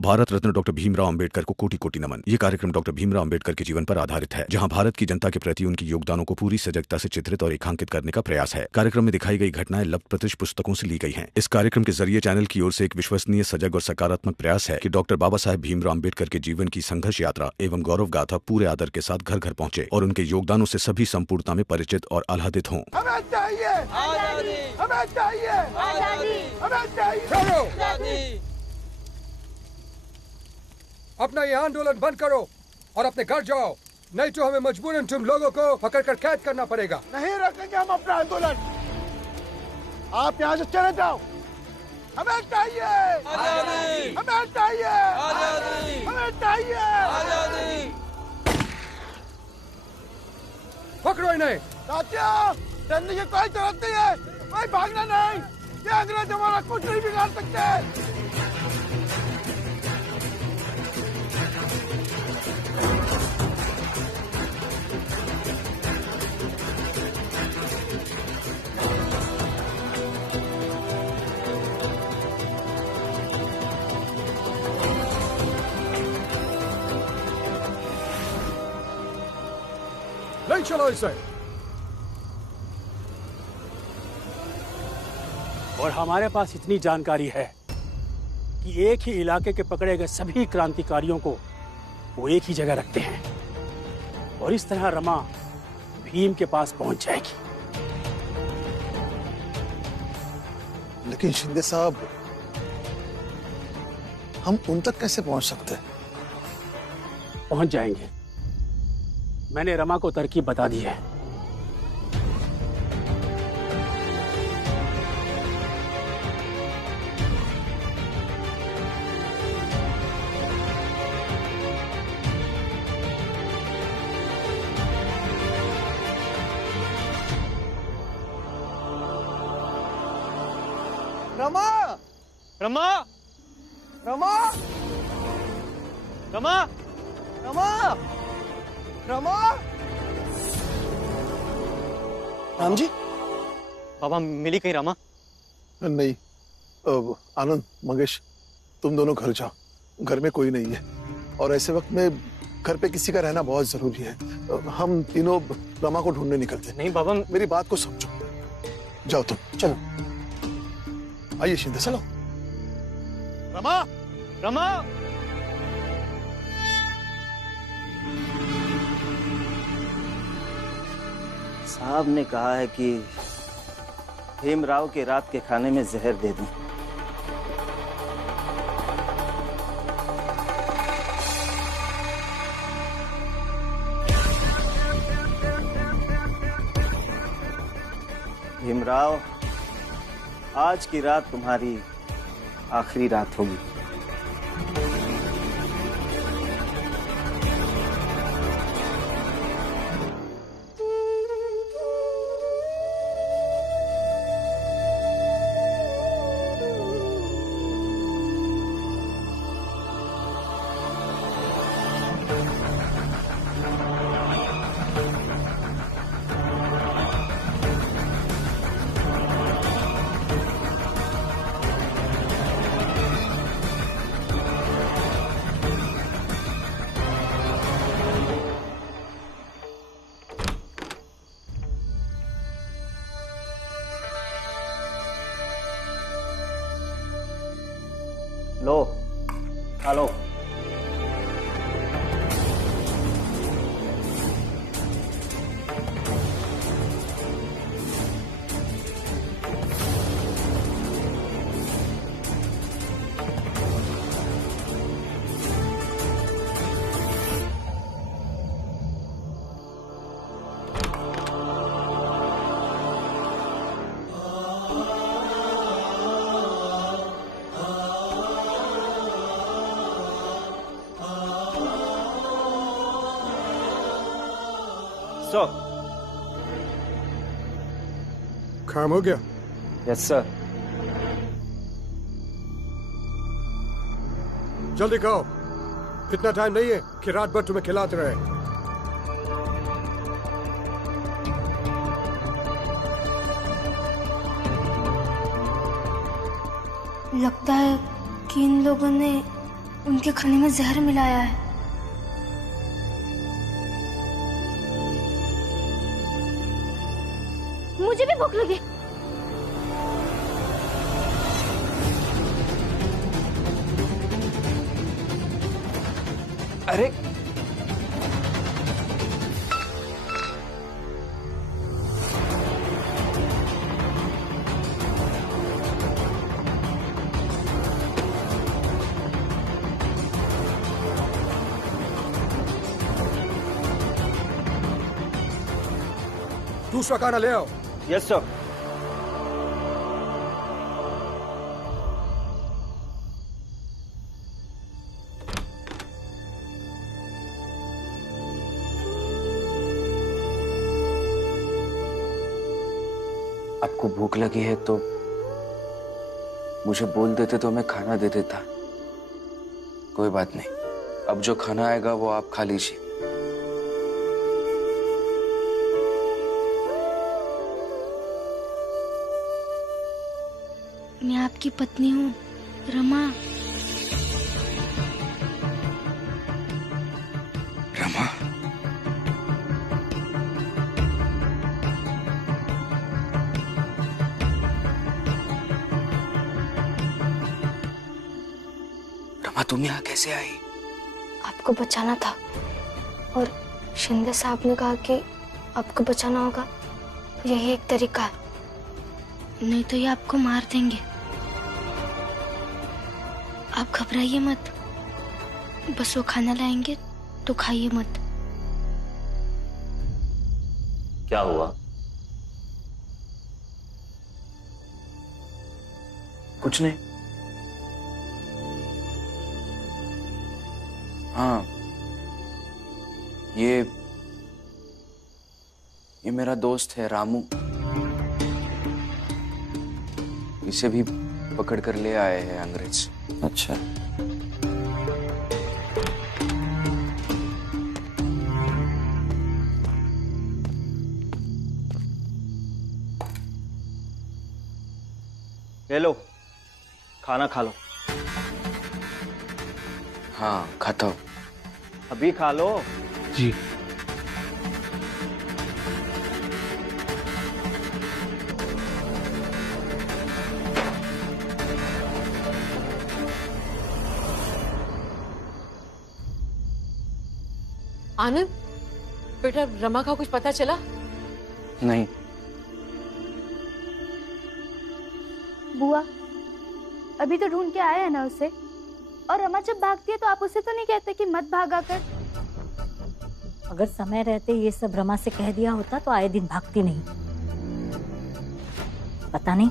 Bharat Ratna doctor Bhimrao Ambedkar को कोटि कोटि नमन। ये कार्यक्रम डॉक्टर भीमराव अंबेडकर के जीवन पर आधारित है, जहां भारत की जनता के प्रति उनके योगदानों को पूरी सजगता से चित्रित और रेखांकित करने का प्रयास है। कार्यक्रम में दिखाई गई घटनाएं लब्ध प्रतिष्ठ पुस्तकों से ली गई हैं। इस कार्यक्रम के जरिए चैनल की ओर से एक विश्वसनीय, सजग और सकारात्मक प्रयास है कि डॉक्टर बाबा साहेब भीमराव अंबेडकर के जीवन की संघर्ष यात्रा एवं गौरव गाथा पूरे आदर के साथ घर घर पहुंचे और उनके योगदानों से सभी संपूर्णता में परिचित और आह्लादित हों। हमें चाहिए आजादी, हमें चाहिए आजादी, हमें चाहिए आजादी। अपना ये आंदोलन बंद करो और अपने घर जाओ, नहीं तो हमें मजबूरन तुम लोगों को पकड़कर कैद करना पड़ेगा। नहीं रखेंगे हम अपना आंदोलन, आप यहाँ से चले जाओ। हमें चाहिए आजादी, हमें चाहिए आजादी, हमें चाहिए आजादी। पकड़ो इन्हें। साथियों, डरने की कोई जरूरत नहीं है, कोई भागना नहीं। ये अंग्रेज हमारा कुछ नहीं बिगाड़ सकते। नहीं चलो इसे। और हमारे पास इतनी जानकारी है कि एक ही इलाके के पकड़े गए सभी क्रांतिकारियों को वो एक ही जगह रखते हैं और इस तरह रमा भीम के पास पहुंच जाएगी। लेकिन शिंदे साहब, हम उन तक कैसे पहुंच सकते हैं? पहुंच जाएंगे, मैंने रमा को तरकीब बता दी है। रमा, रमा, रमा, रमा, रमा, रमा। राम जी? बाबा मिली कहीं रमा? नहीं, आनंद, मंगेश, तुम दोनों घर जाओ, घर में कोई नहीं है और ऐसे वक्त में घर पे किसी का रहना बहुत जरूरी है। हम तीनों रमा को ढूंढने निकलते। नहीं बाबा, मेरी बात को समझो, जाओ तुम, चलो। आइए शिंदे, चलो। रमा, रमा, साहब ने कहा है कि भीमराव के रात के खाने में जहर दे दूं। भीमराव, आज की रात तुम्हारी आखिरी रात होगी। लो, खा लो। सो काम हो गया? Yes sir. जल्दी खाओ, इतना टाइम नहीं है कि रात भर तुम्हें खिलाते रहे। लगता है कि इन लोगों ने उनके खाने में जहर मिलाया है। मुझे भी भूख लगी। अरे दूसरा खाना ले आओ। Yes sir. आपको भूख लगी है तो मुझे बोल देते तो मैं खाना दे देता। कोई बात नहीं, अब जो खाना आएगा वो आप खा लीजिए। मैं आपकी पत्नी हूँ रमा। रमा, रमा तुम यहाँ कैसे आई? आपको बचाना था और शिंदे साहब ने कहा कि आपको बचाना होगा, यही एक तरीका है, नहीं तो ये आपको मार देंगे। आप घबराइए मत, बस वो खाना लाएंगे तो खाइए मत। क्या हुआ? कुछ नहीं। हाँ, ये मेरा दोस्त है रामू। इसे भी पकड़ कर ले आए हैं अंग्रेज। अच्छा। ले लो, खाना खा लो। हाँ खाता हूँ। अभी खा लो। जी। आनंद, बेटा रमा का कुछ पता चला? नहीं। बुआ, अभी तो ढूंढ के आए हैं ना उसे। और रमा जब भागती है तो आप उसे तो नहीं कहते कि मत भागा कर? अगर समय रहते ये सब रमा से कह दिया होता तो आए दिन भागती नहीं। पता नहीं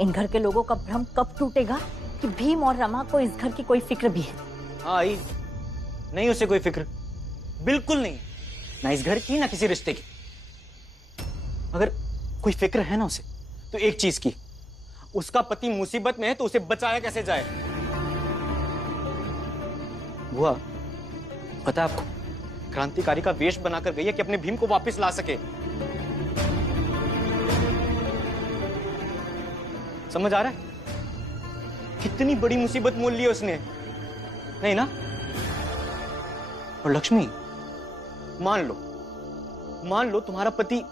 इन घर के लोगों का भ्रम कब टूटेगा कि भीम और रमा को इस घर की कोई फिक्र भी है। हाँ आई, नहीं उसे कोई फिक्र, बिल्कुल नहीं, ना इस घर की ना किसी रिश्ते की। अगर कोई फिक्र है ना उसे तो एक चीज की, उसका पति मुसीबत में है तो उसे बचाया कैसे जाए। बुआ, पता है आपको, क्रांतिकारी का वेश बनाकर गई है कि अपने भीम को वापस ला सके। समझ आ रहा है कितनी बड़ी मुसीबत मोल ली है उसने, नहीं ना? और लक्ष्मी, मान लो तुम्हारा पति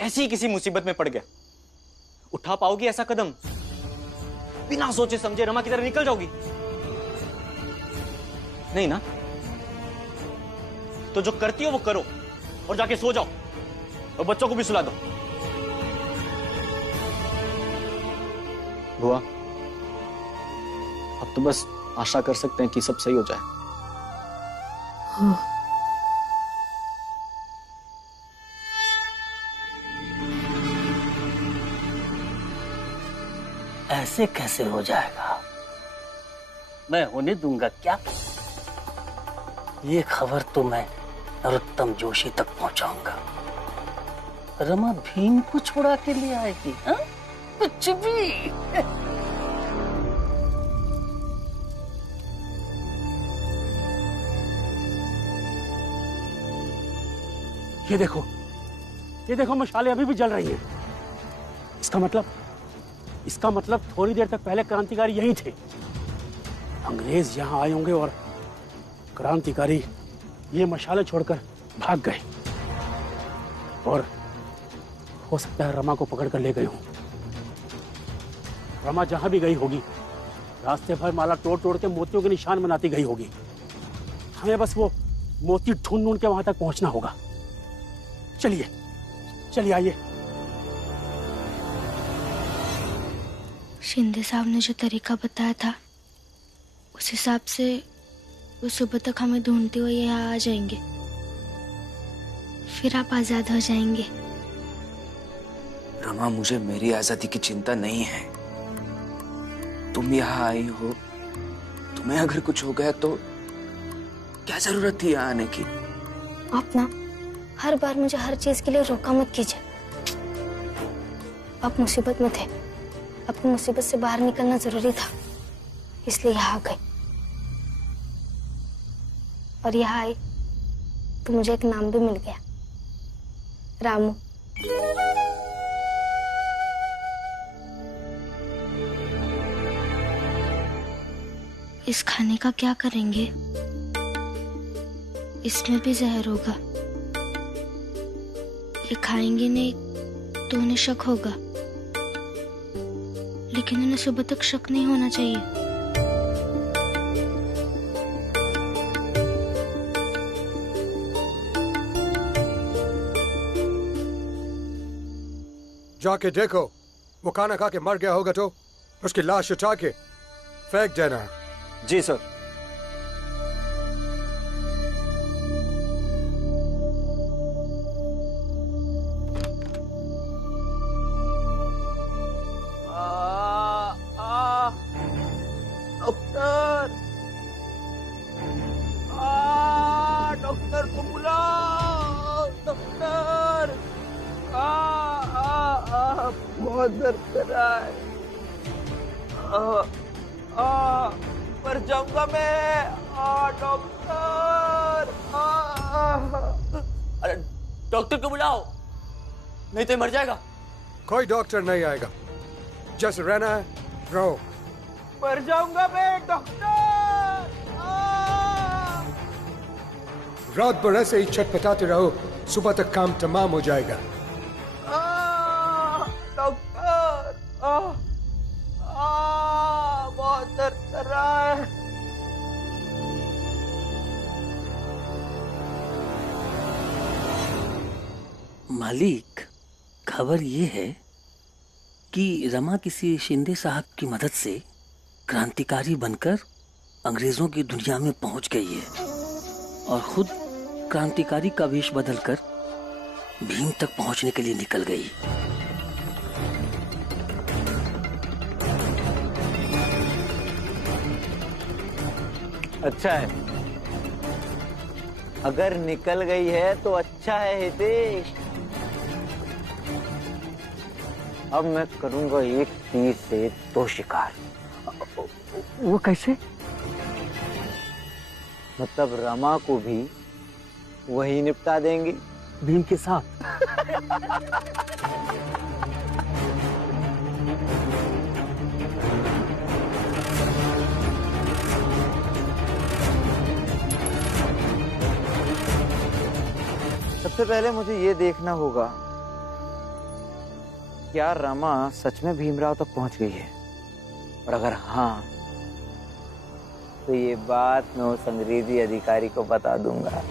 ऐसी ही किसी मुसीबत में पड़ गया, उठा पाओगी ऐसा कदम? बिना सोचे समझे रमा की तरह निकल जाओगी? नहीं ना? तो जो करती हो वो करो और जाके सो जाओ और बच्चों को भी सुला दो। बुआ, अब तो बस आशा कर सकते हैं कि सब सही हो जाए। ऐसे कैसे हो जाएगा? मैं होने दूंगा क्या? ये खबर तो मैं नरोत्तम जोशी तक पहुंचाऊंगा। रमा भीम को छुड़ा के ले आएगी, हाँ? कुछ भी। ये देखो मशालें अभी भी जल रही हैं। इसका मतलब थोड़ी देर तक पहले क्रांतिकारी यही थे। अंग्रेज यहाँ आए होंगे और क्रांतिकारी ये मशाले छोड़कर भाग गए, और हो सकता है रमा को पकड़ कर ले गए हों। रमा जहां भी गई होगी रास्ते भर माला तोड़ तोड़ के मोतियों के निशान बनाती गई होगी। हमें बस वो मोती ढूंढ ढूंढ के वहां तक पहुंचना होगा। चलिए चलिए आइए। शिंदे साहब ने जो तरीका बताया था उस हिसाब से वो सुबह तक हमें ढूंढते हुए यहाँ आ जाएंगे, फिर आप आजाद हो जाएंगे। रमा, मुझे मेरी आजादी की चिंता नहीं है। तुम यहाँ आई हो, तुम्हें अगर कुछ हो गया तो क्या जरूरत थी यहाँ आने की? आप ना हर बार मुझे हर चीज के लिए रोका मत कीजिए। आप मुसीबत में थे, आपको मुसीबत से बाहर निकलना जरूरी था, इसलिए यहाँ आ गए। और यहाँ आई तो मुझे एक नाम भी मिल गया, रामू। इस खाने का क्या करेंगे? इसमें भी जहर होगा। ये खाएंगे नहीं तो उन्हें शक होगा, लेकिन उन्हें सुबह तक शक नहीं होना चाहिए। जाके देखो, वो खाना खा के मर गया होगा तो उसकी लाश उठा के फेंक देना। जी सर। डॉक्टर, डॉक्टर को बुलाओ। डॉक्टर, बहुत दर्द कर रहा है। मर जाऊंगा मैं। डॉक्टर, अरे डॉक्टर को बुलाओ, नहीं तो ये मर जाएगा। कोई डॉक्टर नहीं आएगा, जैसे रहना है रहो। मर जाऊंगा मैं डॉक्टर। रात भर ऐसे ही छटपटाते रहो, सुबह तक काम तमाम हो जाएगा। डॉक्टर, बहुत दर्द कर रहा है। मालिक, खबर ये है कि रमा किसी शिंदे साहब की मदद से क्रांतिकारी बनकर अंग्रेजों की दुनिया में पहुंच गई है और खुद क्रांतिकारी का वेश बदलकर भीम तक पहुंचने के लिए निकल गई। अच्छा है, अगर निकल गई है तो अच्छा है हितेश। अब मैं करूंगा एक तीर से दो शिकार। वो कैसे? मतलब रमा को भी वही निपटा देंगे भीम के साथ। सबसे पहले मुझे ये देखना होगा क्या रमा सच में भीमराव तक पहुंच गई है, और अगर हाँ तो ये बात मैं उस अंग्रेजी अधिकारी को बता दूंगा।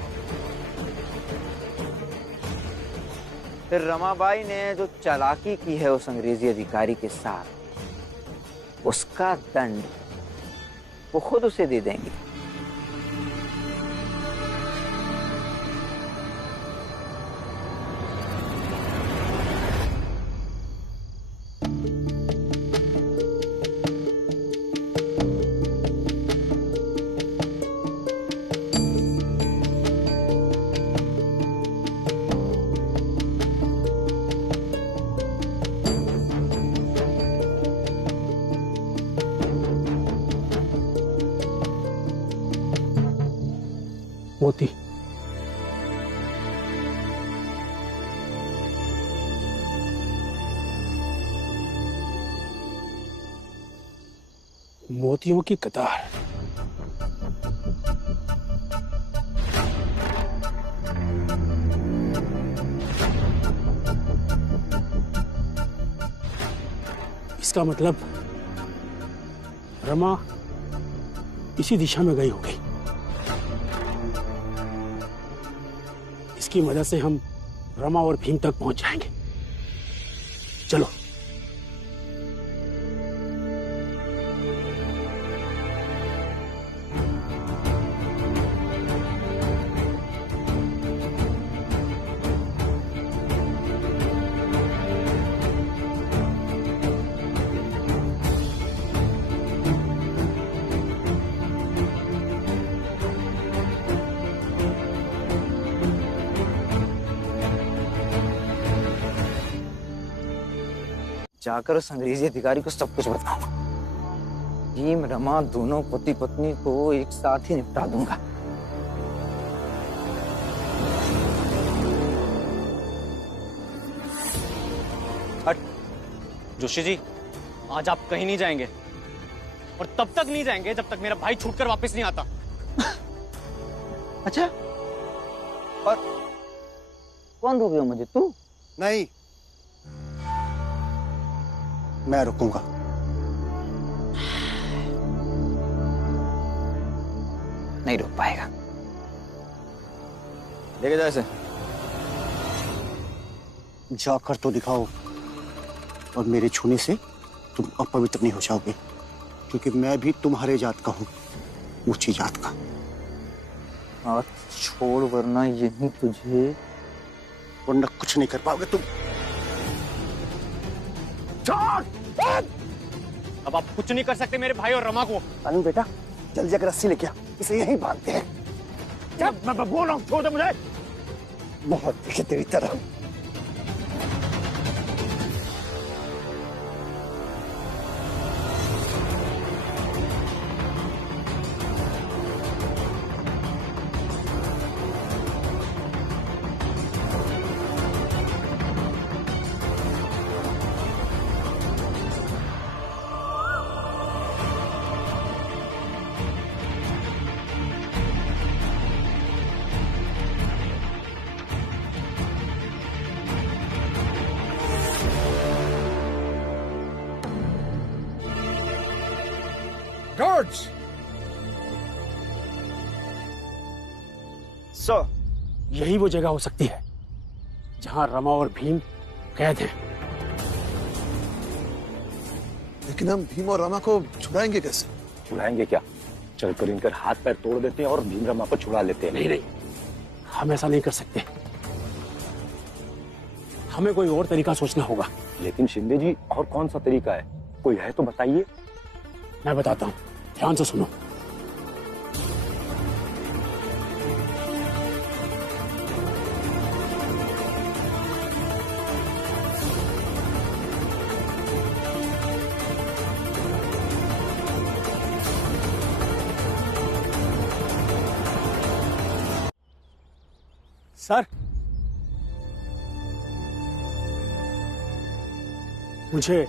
फिर रमाबाई ने जो चालाकी की है उस अंग्रेजी अधिकारी के साथ, उसका दंड वो खुद उसे दे देंगे। मोती, मोतियों की कतार। इसका मतलब रमा इसी दिशा में गई होगी। इसकी मदद से हम रमा और भीम तक पहुंच जाएंगे। चलो। जाकर उस अंग्रेजी अधिकारी को सब कुछ बताऊंगा। भीम रमा दोनों पति पत्नी को एक साथ ही निपटा दूंगा। हट। जोशी जी, आज आप कहीं नहीं जाएंगे और तब तक नहीं जाएंगे जब तक मेरा भाई छूटकर वापस नहीं आता। अच्छा, और कौन रोकेगा मुझे? तू? नहीं, मैं रुकूंगा। नहीं रुक पाएगा। लेके जा इसे। जाकर तो दिखाओ, और मेरे छूने से तुम अपवित्र नहीं हो जाओगे, क्योंकि मैं भी तुम्हारे जात का हूं, ऊंची जात का। हाथ छोड़, वरना यही तुझे, वरना कुछ नहीं कर पाओगे तुम। अब आप कुछ नहीं कर सकते मेरे भाई और रमा को। अनु बेटा, जल्दी जाकर रस्सी लेके आ, इसे यहीं बांधते हैं। जब मैं बोल रहा हूँ, छोड़ दे मुझे। बहुत देखे तेरी तरह। गार्ड्स! सर, यही वो जगह हो सकती है जहां रमा और भीम कैद हैं। लेकिन हम भीम और रमा को छुड़ाएंगे कैसे? छुड़ाएंगे क्या? चलकर इनकर हाथ पैर तोड़ देते हैं और भीम रमा को छुड़ा लेते हैं। नहीं नहीं, हम ऐसा नहीं कर सकते। हमें कोई और तरीका सोचना होगा। लेकिन शिंदे जी, और कौन सा तरीका है? कोई है तो बताइए। मैं बताता हूं, ध्यान से सुनो। सर, मुझे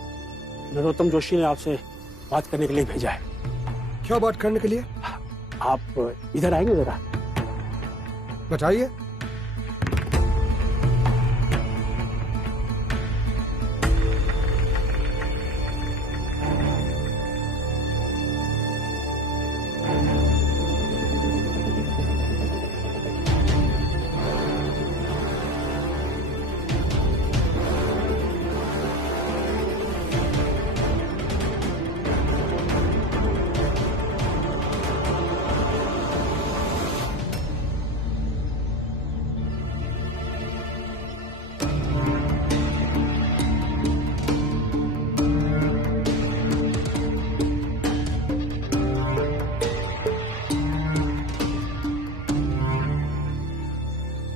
नरोत्तम जोशी ने आपसे बात करने के लिए भेजा है। क्या बात करने के लिए? आप इधर आएंगे जरा? बताइए।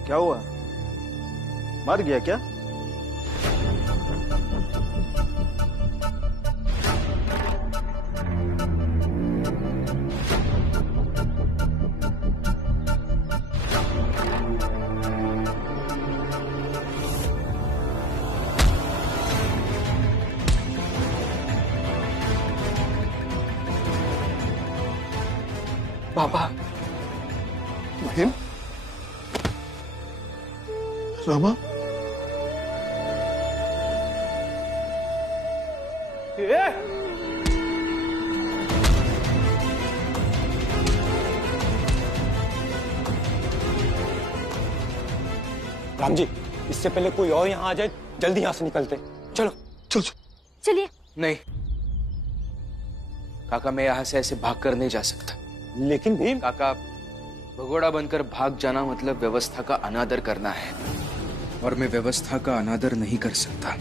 क्या हुआ? मर गया क्या? पापा, भीम, रमा, राम जी, इससे पहले कोई और यहाँ आ जाए, जल्दी यहाँ से निकलते। चलो चलो चलिए। नहीं काका, मैं यहाँ से ऐसे भाग कर नहीं जा सकता। लेकिन भीम काका, भगोड़ा बनकर भाग जाना मतलब व्यवस्था का अनादर करना है, और मैं व्यवस्था का अनादर नहीं कर सकता।